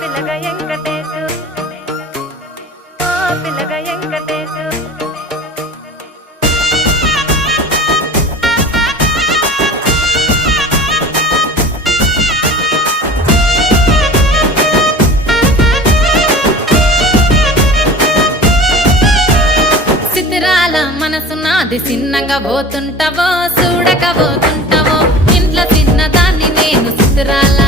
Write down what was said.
పిల్లగా వెంకటేశు ఓ పిల్లగా వెంకటేశు సిద్ధిరాల మనసు నాది చిన్నగా పోతుంటావో చూడక పోతుంటావో ఇంట్లో చిన్నదాన్ని నేను సిద్ధిరాల